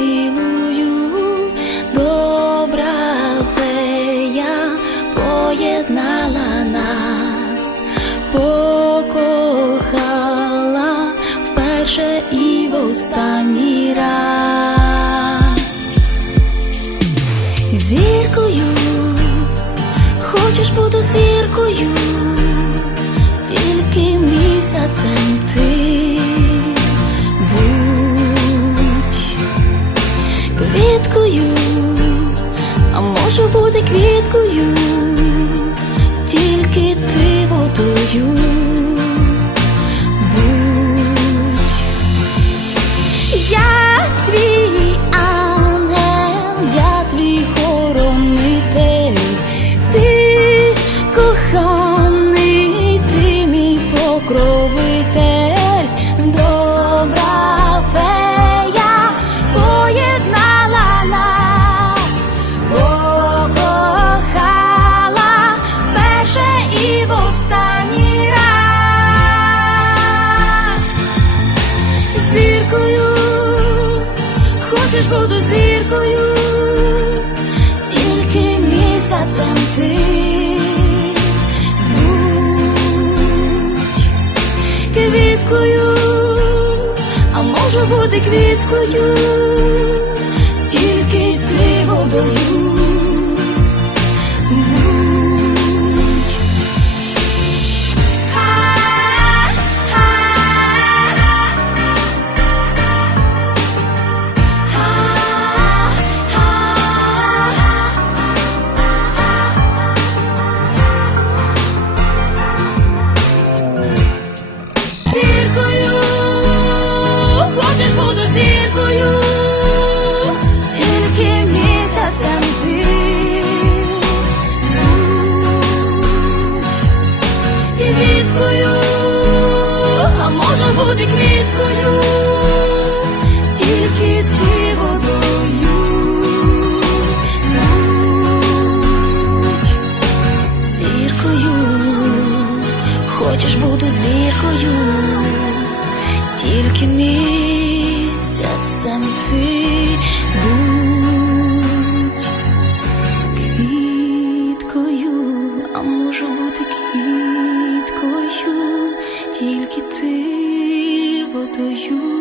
поцілую, добра фея поєднала нас, покохала вперше і в останній раз. Зіркою, хочеш бути зіркою, тільки місяцем буду зіркою, тільки місяцем ти. Будь квіткою, а може бути квіткою, бути квіткою, тільки ти водою. Будь зіркою, хочеш бути зіркою, тільки місяцем ти будь to you.